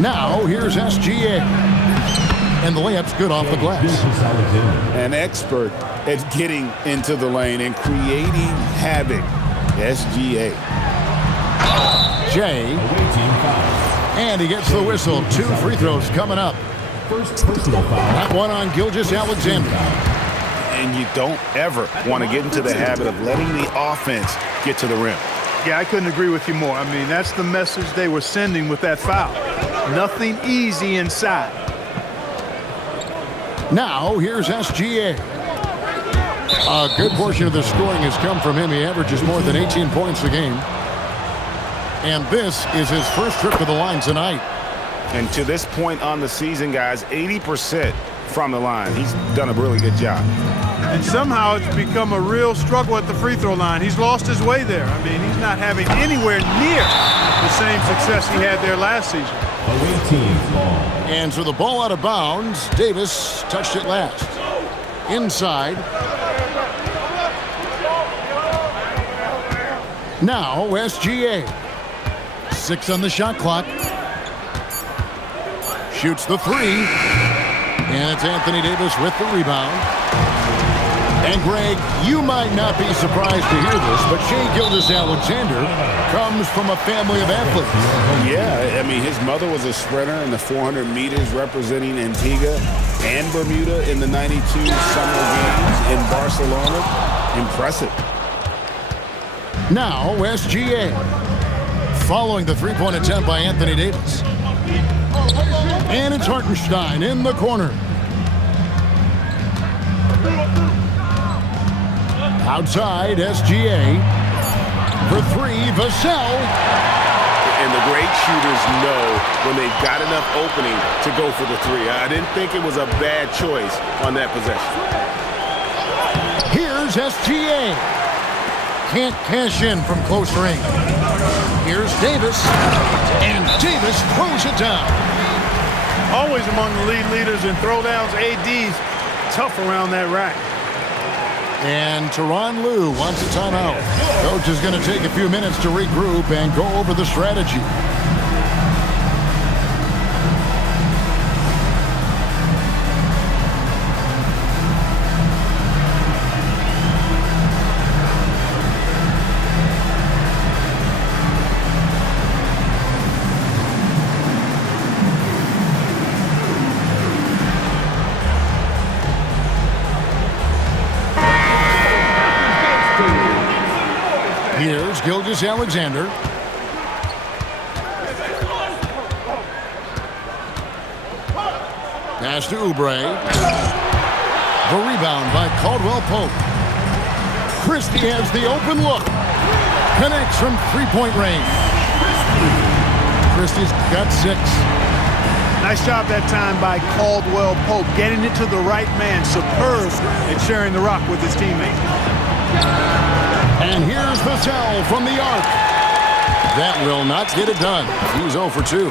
Now, here's SGA. And the layup's good off the glass. An expert at getting into the lane and creating havoc. SGA. Jay. And he gets the whistle. 2 free throws coming up. That one on Gilgeous-Alexander. And you don't ever want to get into the habit of letting the offense get to the rim. Yeah, I couldn't agree with you more. I mean, that's the message they were sending with that foul. Nothing easy inside. Now, here's SGA. A good portion of the scoring has come from him. He averages more than 18 points a game. And this is his first trip to the line tonight. And to this point on the season, guys, 80% from the line. He's done a really good job. And somehow it's become a real struggle at the free throw line. He's lost his way there. I mean, he's not having anywhere near the same success he had there last season. And so the ball out of bounds. Davis touched it last. Inside. Now SGA. 6 on the shot clock. Shoots the 3. And it's Anthony Davis with the rebound. And Greg, you might not be surprised to hear this, but Shai Gilgeous-Alexander comes from a family of athletes. Yeah, I mean, his mother was a sprinter in the 400 meters representing Antigua and Bermuda in the 92 Summer Games in Barcelona. Impressive. Now SGA. Following the three-point attempt by Anthony Davis. And it's Hartenstein in the corner. Outside, SGA. For 3, Vassell. And the great shooters know when they've got enough opening to go for the 3. I didn't think it was a bad choice on that possession. Here's SGA. Can't cash in from close range. Here's Davis. And Davis throws it down. Always among the lead leaders in throwdowns. AD's tough around that rack. And Tyronn Lue wants a timeout. Coach is going to take a few minutes to regroup and go over the strategy. Here's Gilgeous-Alexander. Pass to Oubre. The rebound by Caldwell Pope. Christie has the open look. Connects from three-point range. Christie's got 6. Nice job that time by Caldwell Pope, getting it to the right man. Superb at sharing the rock with his teammate. And here's Vassell from the arc. That will not get it done. He's 0 for 2.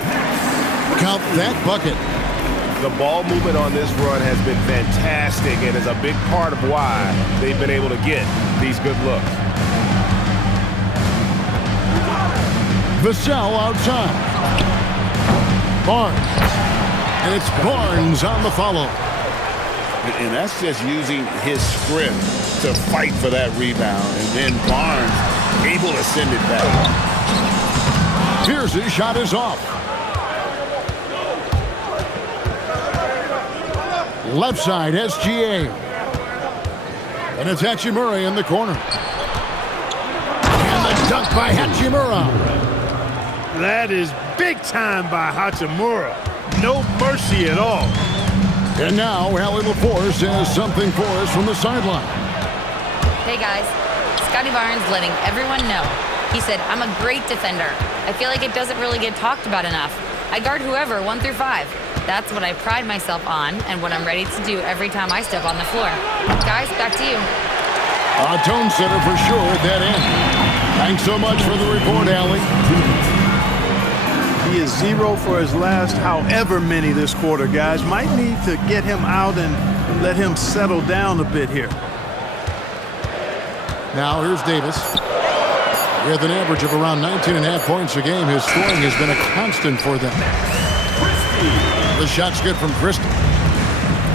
Count that bucket. The ball movement on this run has been fantastic and is a big part of why they've been able to get these good looks. Vassell outside. Barnes. And it's Barnes on the follow. And that's just using his sprint to fight for that rebound. And then Barnes able to send it back. Pierce's shot is off. Left side, SGA. And it's Hachimura in the corner. And the dunk by Hachimura. That is big time by Hachimura. No mercy at all. And now, Allie LaForce has something for us from the sideline. Hey, guys. Scotty Barnes letting everyone know. He said, I'm a great defender. I feel like it doesn't really get talked about enough. I guard whoever, 1 through 5. That's what I pride myself on and what I'm ready to do every time I step on the floor. Guys, back to you. A tone setter for sure at that end. Thanks so much for the report, Allie. He is 0 for his last however many this quarter, guys. Might need to get him out and let him settle down a bit here. Now here's Davis. With an average of around 19.5 points a game, his scoring has been a constant for them. The shot's good from Christie.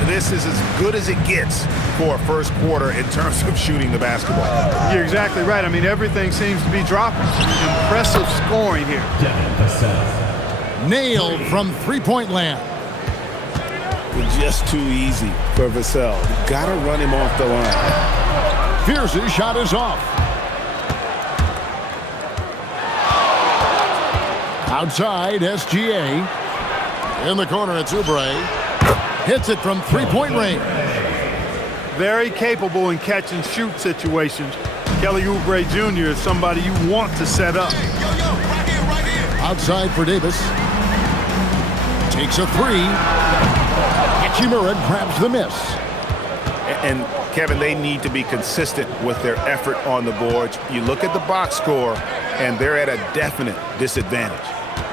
This is as good as it gets for a first quarter in terms of shooting the basketball. You're exactly right. I mean, everything seems to be dropping. Impressive scoring here. Nailed from three-point land. Just too easy for Vassell. Got to run him off the line. Fierce's shot is off. Outside, SGA. In the corner, it's Oubre. Hits it from three-point range. Very capable in catch-and-shoot situations. Kelly Oubre Jr. is somebody you want to set up. Outside for Davis. Takes a three. Hachimura grabs the miss. And, Kevin, they need to be consistent with their effort on the boards. You look at the box score, and they're at a definite disadvantage.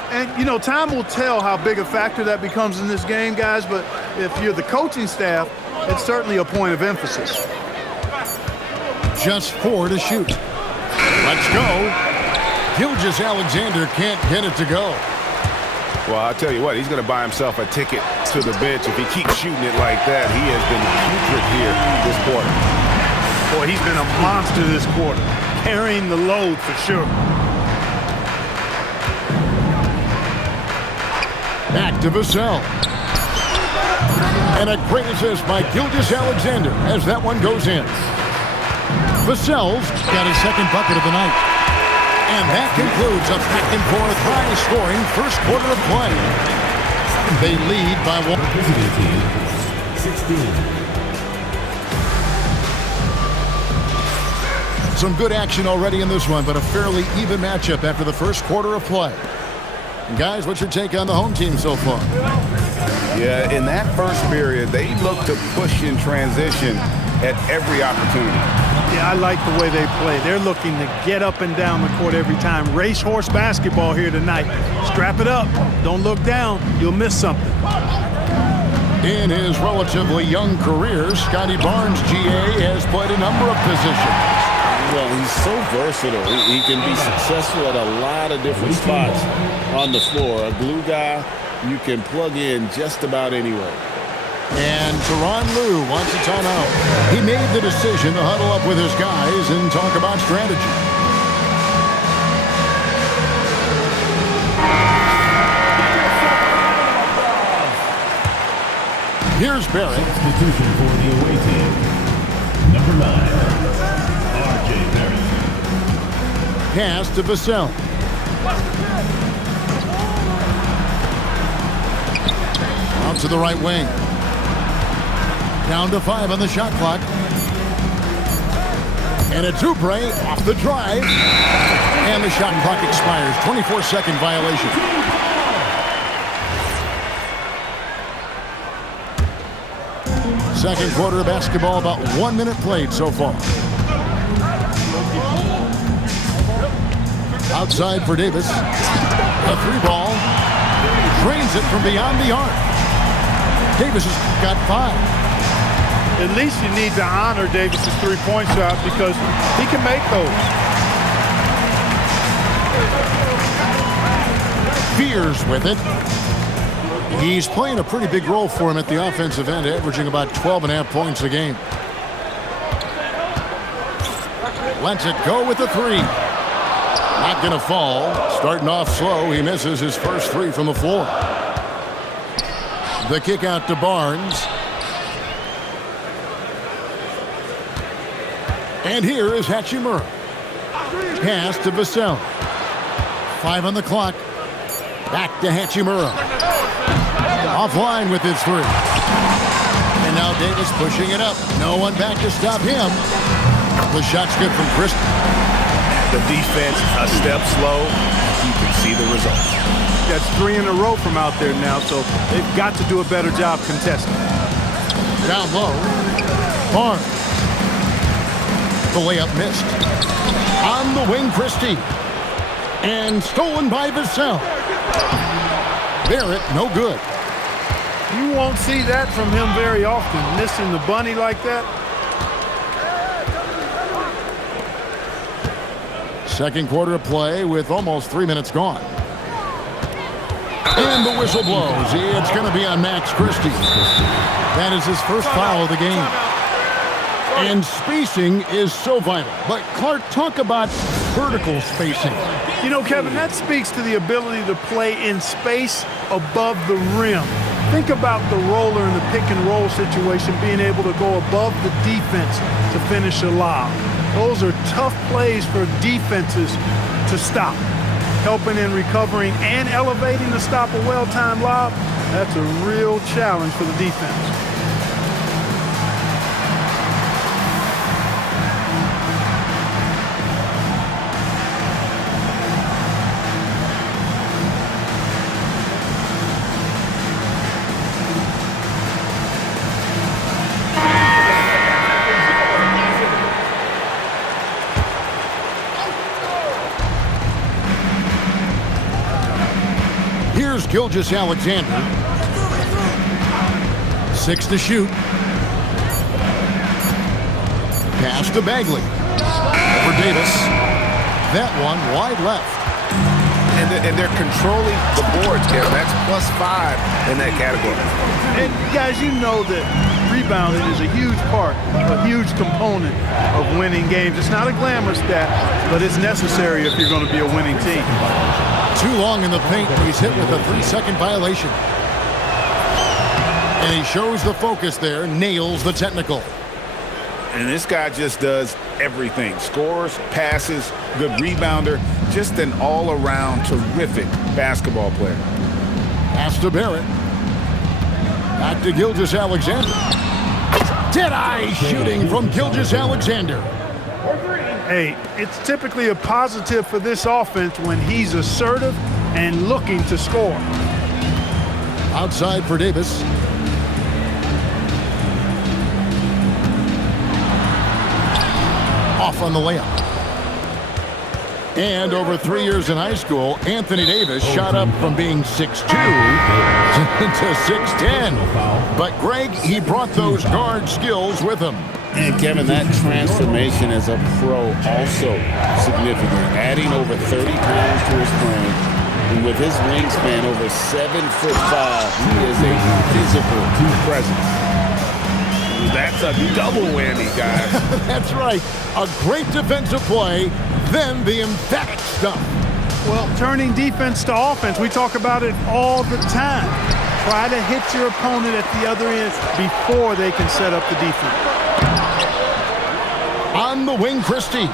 And, you know, time will tell how big a factor that becomes in this game, guys, but if you're the coaching staff, it's certainly a point of emphasis. Just 4 to shoot. Let's go. Gilgeous-Alexander can't get it to go. Well, I'll tell you what, he's going to buy himself a ticket to the bench. If he keeps shooting it like that, he has been putrid here this quarter. Boy, he's been a monster this quarter, carrying the load for sure. Back to Vassell. And a great assist by Gilgeous-Alexander as that one goes in. Vassell's got his second bucket of the night. And that concludes a back-and-forth high-scoring first quarter of play. They lead by 1. 16. Some good action already in this one, but a fairly even matchup after the first quarter of play. Guys, what's your take on the home team so far? Yeah, in that first period, they look to push in transition at every opportunity. Yeah, I like the way they play. They're looking to get up and down the court every time. Racehorse basketball here tonight. Strap it up. Don't look down. You'll miss something. In his relatively young career, Scotty Barnes, GA, has played a number of positions. Well, he's so versatile. He can be successful at a lot of different spots on the floor. A glue guy you can plug in just about anywhere. And Tyronn Lue wants a timeout. He made the decision to huddle up with his guys and talk about strategy. Here's Barrett. Substitution for the away team. Number 9, R.J. Barrett. Pass to Vassell. Out to the right wing. Down to 5 on the shot clock. And it's Oubre off the drive. And the shot clock expires. 24-second violation. Second quarter of basketball, about 1 minute played so far. Outside for Davis. A 3-ball. Drains it from beyond the arc. Davis has got 5. At least you need to honor Davis's three-point shot because he can make those. Fears with it. He's playing a pretty big role for him at the offensive end, averaging about 12.5 points a game. Lets it go with the 3. Not going to fall. Starting off slow, he misses his first 3 from the floor. The kick out to Barnes. And here is Hachimura. Pass to Vassell. 5 on the clock. Back to Hachimura. Offline with his 3. And now Davis pushing it up. No one back to stop him. The shot's good from Christie. The defense a step slow. You can see the results. That's 3 in a row from out there now, so they've got to do a better job contesting. Down low. Barnes. The layup missed. On the wing, Christie. And stolen by Vassell. Barrett, no good. You won't see that from him very often, missing the bunny like that. Second quarter of play with almost 3 minutes gone. And the whistle blows. It's going to be on Max Christie. That is his first foul of the game. And spacing is so vital. But, Clark, talk about vertical spacing. You know, Kevin, that speaks to the ability to play in space above the rim. Think about the roller in the pick and roll situation, being able to go above the defense to finish a lob. Those are tough plays for defenses to stop. Helping in recovering and elevating to stop a well-timed lob, that's a real challenge for the defense. Here's Gilgeous-Alexander. 6 to shoot. Pass to Bagley. Over Davis. That one wide left. And they're controlling the boards, Kevin. That's +5 in that category. And guys, you know that rebounding is a huge part, a huge component of winning games. It's not a glamorous stat, but it's necessary if you're going to be a winning team. Too long in the paint. He's hit with a 3-second violation. And he shows the focus there, nails the technical. And this guy just does everything. Scores, passes, good rebounder, just an all-around terrific basketball player. Pass to Barrett. Back to Gilgeous-Alexander. Dead-eye shooting from Gilgeous-Alexander. Hey, it's typically a positive for this offense when he's assertive and looking to score. Outside for Davis. Off on the layup. And over 3 years in high school, Anthony Davis shot up from being 6'2" to 6'10". But Greg, he brought those guard skills with him. And Kevin, that transformation as a pro also significant. Adding over 30 pounds to his frame. And with his wingspan over 7'5", he is a physical presence. That's a double whammy, guys. That's right. A great defensive play, then the emphatic stuff. Well, turning defense to offense, we talk about it all the time. Try to hit your opponent at the other end before they can set up the defense. On the wing, Christie.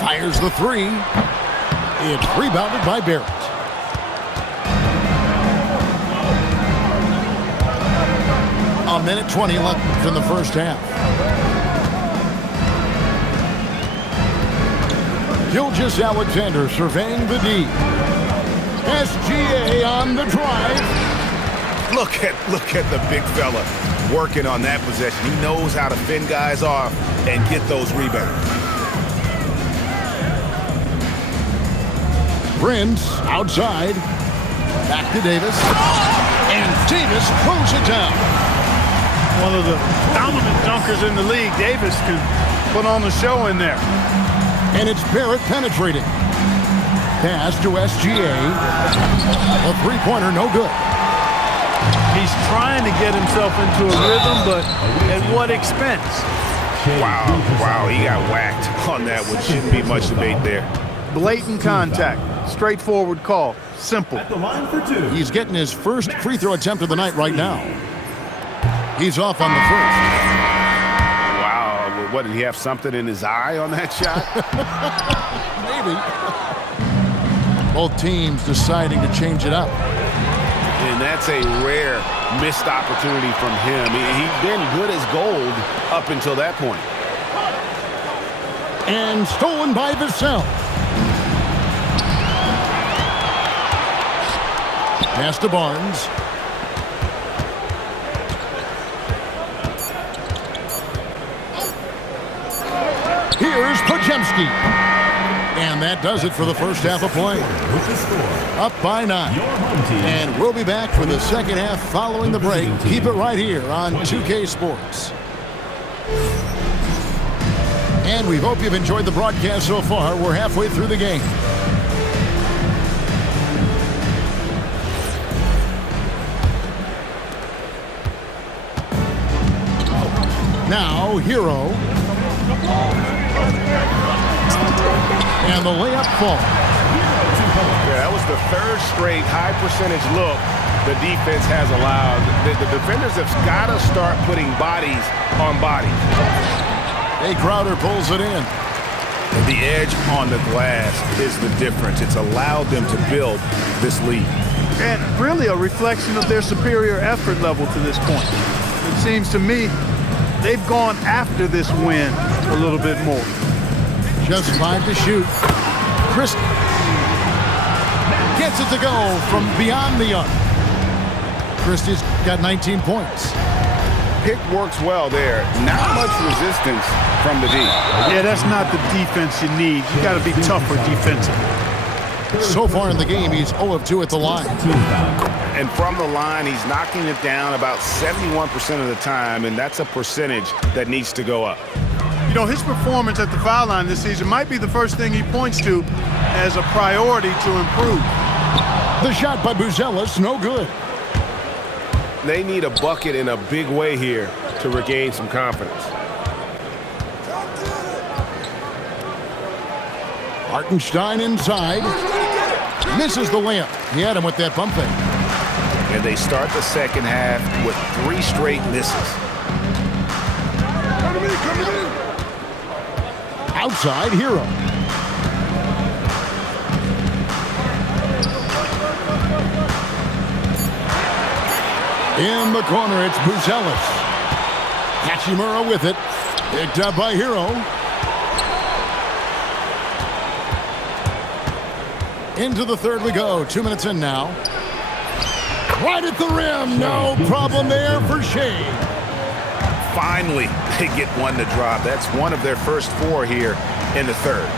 Fires the three. It's rebounded by Barrett. A minute 20 left in the first half. Gilgeous-Alexander surveying the D. SGA on the drive. Look at the big fella working on that possession. He knows how to fend guys off and get those rebounds. Prince outside. Back to Davis. And Davis throws it down. One of the dominant dunkers in the league. Davis can put on the show in there. And it's Barrett penetrating. Pass to SGA. A three-pointer, no good. He's trying to get himself into a rhythm, but at what expense? Wow, he got whacked on that one. Shouldn't be much debate there. Blatant contact. Straightforward call. Simple. At the line for two. He's getting his first free throw attempt of the night right now. He's off on the first. Wow, what, did he have something in his eye on that shot? Maybe. Both teams deciding to change it up. And that's a rare missed opportunity from him. He'd been good as gold up until that point. And stolen by Vassell. Pass to Barnes. Here's Podziemski. And that does it for the first half of play. With the score, Up by 9. your home team. And we'll be back for the second half following the break. Keep it right here on 2K Sports. And we hope you've enjoyed the broadcast so far. We're halfway through the game. Now Hero. And the layup falls. Yeah, that was the third straight high percentage look the defense has allowed. The defenders have got to start putting bodies on bodies. Jay Crowder pulls it in. The edge on the glass is the difference. It's allowed them to build this lead. And really a reflection of their superior effort level to this point. It seems to me they've gone after this win a little bit more. Just 5 to shoot. Chris gets it to go from beyond the arc. Christie's got 19 points. Pick works well there. Not much resistance from the D. Yeah, that's not the defense you need. You got to be tougher defensively. So far in the game, he's 0 of 2 at the line. And from the line, he's knocking it down about 71% of the time, and that's a percentage that needs to go up. You know, his performance at the foul line this season might be the first thing he points to as a priority to improve. The shot by Buzelis, no good. They need a bucket in a big way here to regain some confidence. Hartenstein inside. Misses the layup. He had him with that bump fake. And they start the second half with 3 straight misses. Outside, Hero. In the corner, it's Buzelis. Hachimura with it. Picked up by Hero. Into the third we go. 2 minutes in now. Right at the rim. No problem there for Shea. Finally, they get one to drop. That's one of their first 4 here in the third.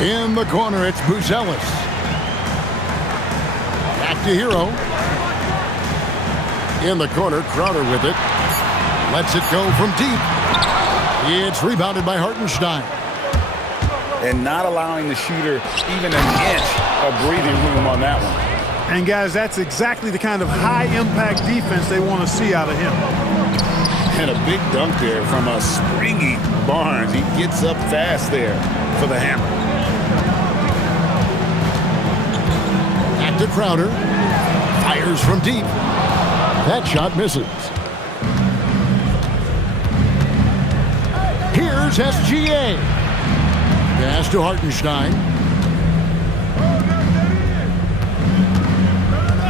In the corner, it's Buzelis. Back to Hero. In the corner, Crowder with it. Lets it go from deep. It's rebounded by Hartenstein. And not allowing the shooter even an inch of breathing room on that one. And guys, that's exactly the kind of high-impact defense they want to see out of him. And a big dunk there from a springy Barnes. He gets up fast there for the hammer. Back to Crowder. Fires from deep. That shot misses. Here's SGA. Pass to Hartenstein.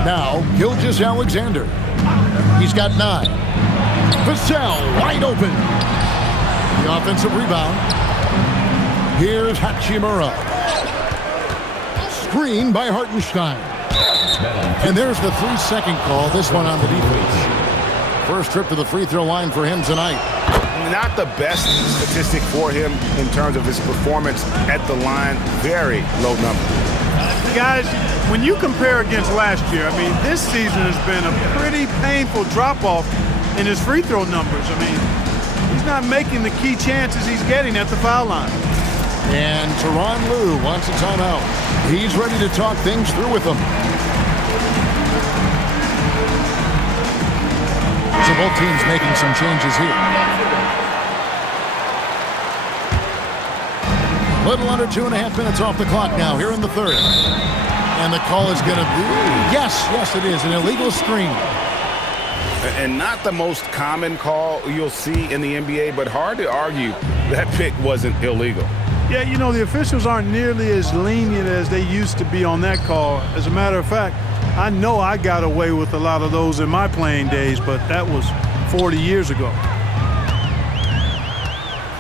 Now, Gilgeous-Alexander. He's got 9. Vassell wide open. The offensive rebound. Here's Hachimura. Screen by Hartenstein. And there's the 3-second call. This one on the defense. First trip to the free throw line for him tonight. Not the best statistic for him in terms of his performance at the line. Very low number. Guys, when you compare against last year, I mean, this season has been a pretty painful drop-off in his free throw numbers. I mean, he's not making the key chances he's getting at the foul line. And Tyronn Lue wants a timeout. He's ready to talk things through with them. So both teams making some changes here. Little under 2.5 minutes off the clock now here in the third. And the call is going to be, yes, it is, an illegal screen. And not the most common call you'll see in the NBA, but hard to argue that pick wasn't illegal. Yeah, you know, the officials aren't nearly as lenient as they used to be on that call. As a matter of fact, I know I got away with a lot of those in my playing days, but that was 40 years ago.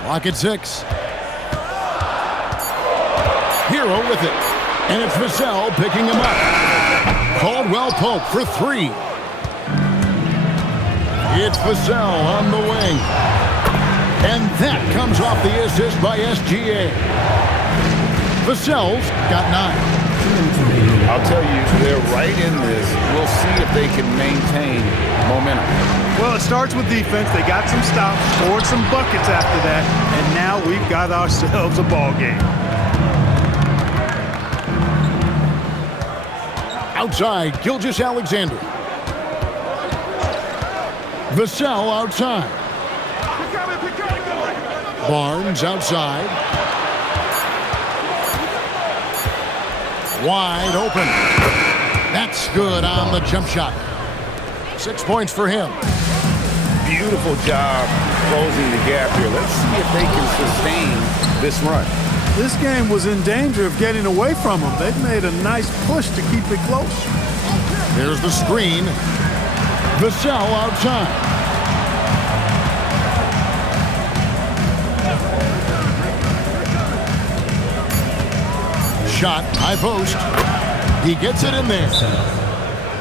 Clock at 6. Hero with it. And it's Vassell picking him up. Caldwell Pope for 3. It's Vassell on the wing. And that comes off the assist by SGA. Vassell's got 9. I'll tell you, they're right in this. We'll see if they can maintain momentum. Well, it starts with defense. They got some stops, scored some buckets after that, and now we've got ourselves a ball game. Outside, Gilgeous-Alexander. Vassell outside. Barnes outside. Wide open. That's good on the jump shot. 6 points for him. Beautiful job closing the gap here. Let's see if they can sustain this run. This game was in danger of getting away from them. They've made a nice push to keep it close. There's the screen. Vassell outside. Shot, high post. He gets it in there.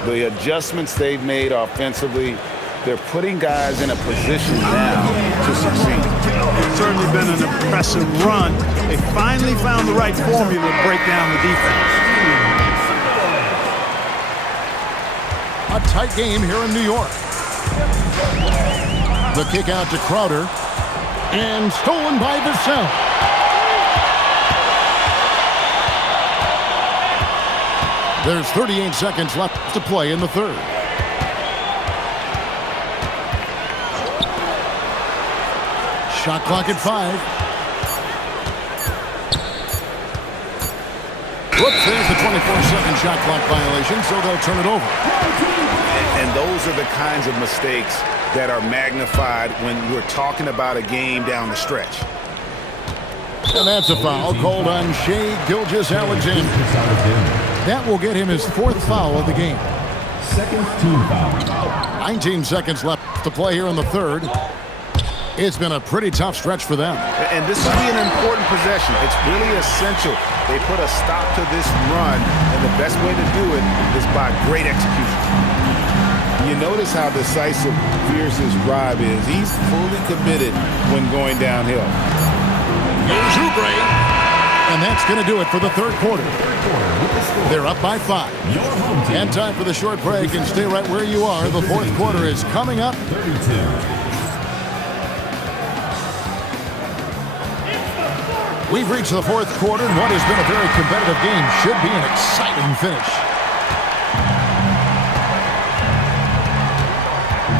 The adjustments they've made offensively, they're putting guys in a position now to succeed. It's certainly been an impressive run. They finally found the right formula to break down the defense. A tight game here in New York. The kick out to Crowder. And stolen by Vassell. There's 38 seconds left to play in the third. Shot clock at 5. Whoops, there's the 24-second shot clock violation, so they'll turn it over. And those are the kinds of mistakes that are magnified when we're talking about a game down the stretch. And that's a foul called on Shai Gilgeous-Alexander. That will get him his 4th foul of the game. Second team foul. 19 seconds left to play here in the third. It's been a pretty tough stretch for them. And this will be an important possession. It's really essential. They put a stop to this run, and the best way to do it is by great execution. You notice how decisive Fierce's drive is. He's fully committed when going downhill. Here's Oubre. And that's going to do it for the third quarter. They're up by 5. And time for the short break, and stay right where you are. The fourth quarter is coming up. 32. We've reached the fourth quarter, and what has been a very competitive game should be an exciting finish.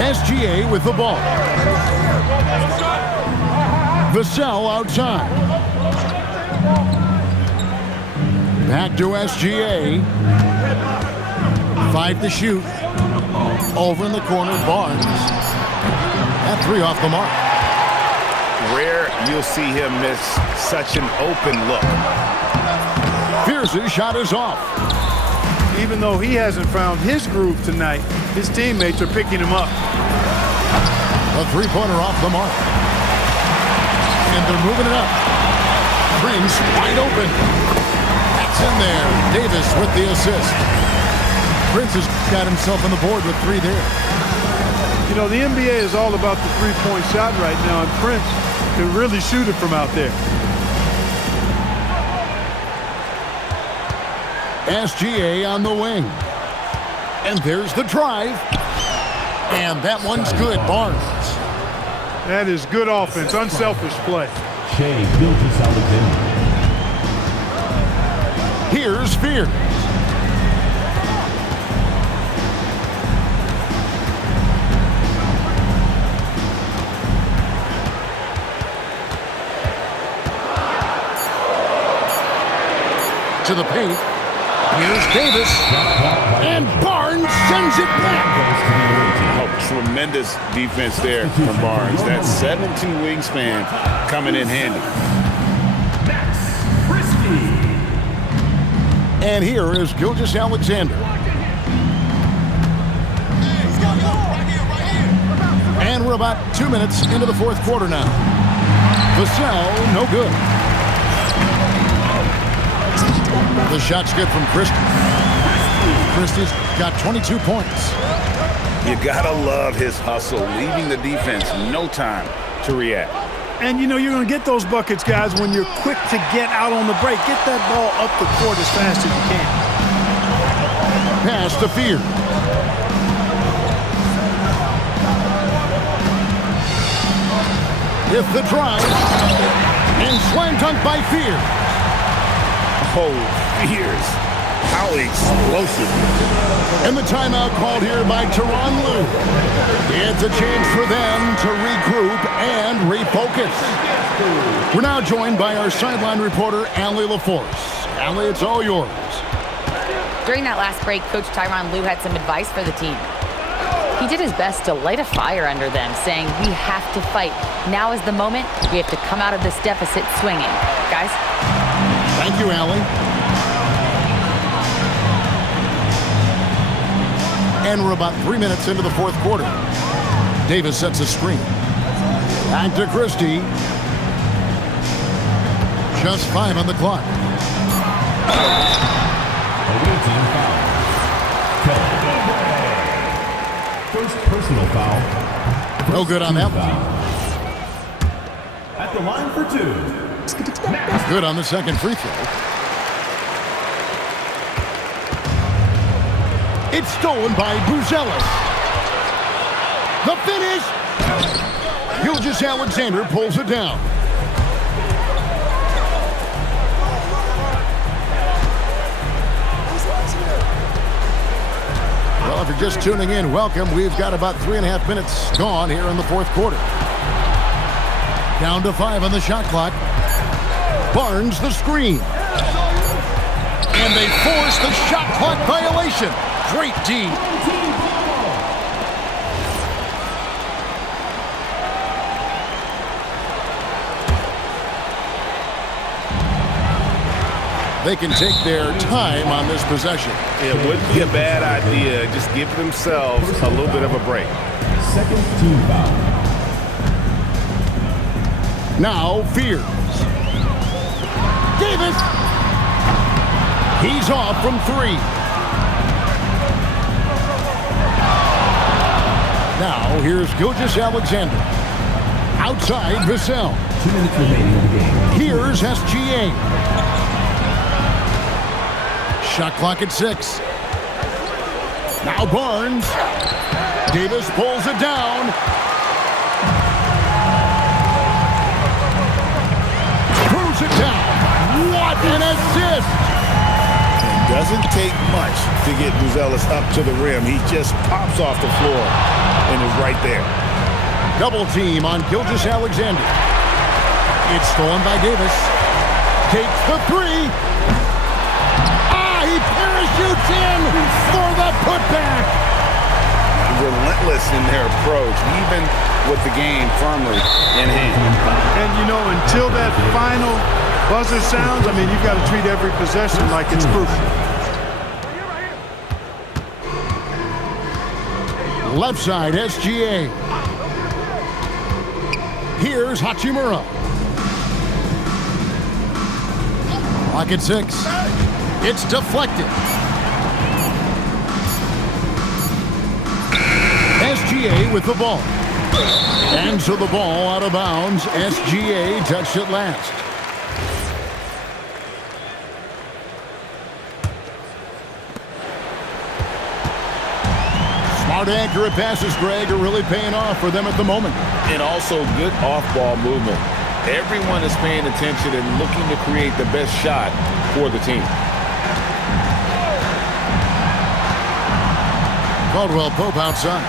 SGA with the ball. Vassell outside. Back to SGA. 5 to shoot. Over in the corner, Barnes. That 3 off the mark. Rare you'll see him miss such an open look. Fierce's shot is off. Even though he hasn't found his groove tonight, his teammates are picking him up. A 3-pointer off the mark. And they're moving it up. Prince wide open. That's in there. Davis with the assist. Prince has got himself on the board with 3 there. You know, the NBA is all about the three-point shot right now, and Prince can really shoot it from out there. SGA on the wing. And there's the drive. And that one's good, Barnes. That is good offense, unselfish play. Shai Gilgeous-Alexander. Here's Fierce. To the paint. Here's Davis. And Barnes sends it back. Oh, tremendous defense there from Barnes. That 7'2" wingspan coming in handy. And here is Gilgeous-Alexander. And we're about 2 minutes into the fourth quarter now. Vassell, no good. The shot's good from Christie. Christie's got 22 points. You gotta love his hustle, leaving the defense no time to react. And you know you're going to get those buckets, guys, when you're quick to get out on the break. Get that ball up the court as fast as you can. Pass to Fierce. If the drive. And slam dunk by Fierce. Oh, Fierce How explosive. And the timeout called here by Tyronn Lue. It's a chance for them to regroup and refocus. We're now joined by our sideline reporter, Allie LaForce. Allie, it's all yours. During that last break, Coach Tyronn Lue had some advice for the team. He did his best to light a fire under them, saying, we have to fight. Now is the moment. We have to come out of this deficit swinging. Guys? Thank you, Allie. And we're about 3 minutes into the fourth quarter. Davis sets a screen. Back to Christie. Just 5 on the clock. Away team foul. First personal foul. No good on that one. At the line for 2. Good on the second free throw. It's stolen by Buzelis. The finish. Gilgeous-Alexander pulls it down. Well, if you're just tuning in, welcome. We've got about 3.5 minutes gone here in the fourth quarter. Down to 5 on the shot clock. Barnes the screen. And they force the shot clock violation. Great D. They can take their time on this possession. It wouldn't be a bad idea. Just give themselves a little bit of a break. Second team foul. Now Fears. Davis. He's off from 3. Now here's Gilgeous-Alexander. Outside Vassell. 2 minutes remaining in the game. Here's SGA. Shot clock at 6. Now Barnes. Davis pulls it down. Throws it down. What an assist! It doesn't take much to get Buzelis up to the rim. He just pops off the floor and is right there. Double team on Gilgeous-Alexander. It's stolen by Davis. Takes the 3. He parachutes in for the putback. Relentless in their approach, even with the game firmly in hand. And, you know, until that final buzzer sounds, I mean, you've got to treat every possession like it's crucial. Left side, SGA. Here's Hachimura. Clock at 6. It's deflected. SGA with the ball. And so the ball out of bounds. SGA touched it last. Smart, accurate passes, Greg, are really paying off for them at the moment. And also good off-ball movement. Everyone is paying attention and looking to create the best shot for the team. Caldwell Pope outside.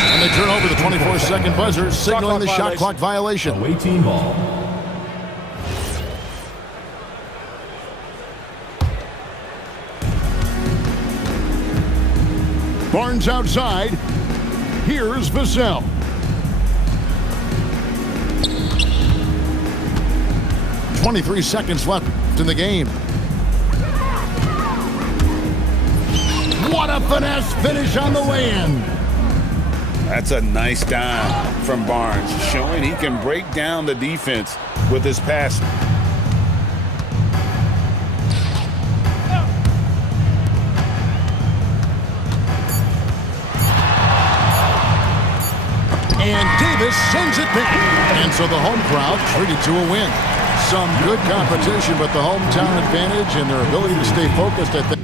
And they turn over the 24-second buzzer, signaling the shot clock violation. Away team ball. Barnes outside. Here's Vassell. .23 seconds left in the game. What a finesse finish on the way-in. That's a nice dime from Barnes, showing he can break down the defense with his passing. And Davis sends it back. And so the home crowd treated to a win. Some good competition, but the hometown advantage and their ability to stay focused at the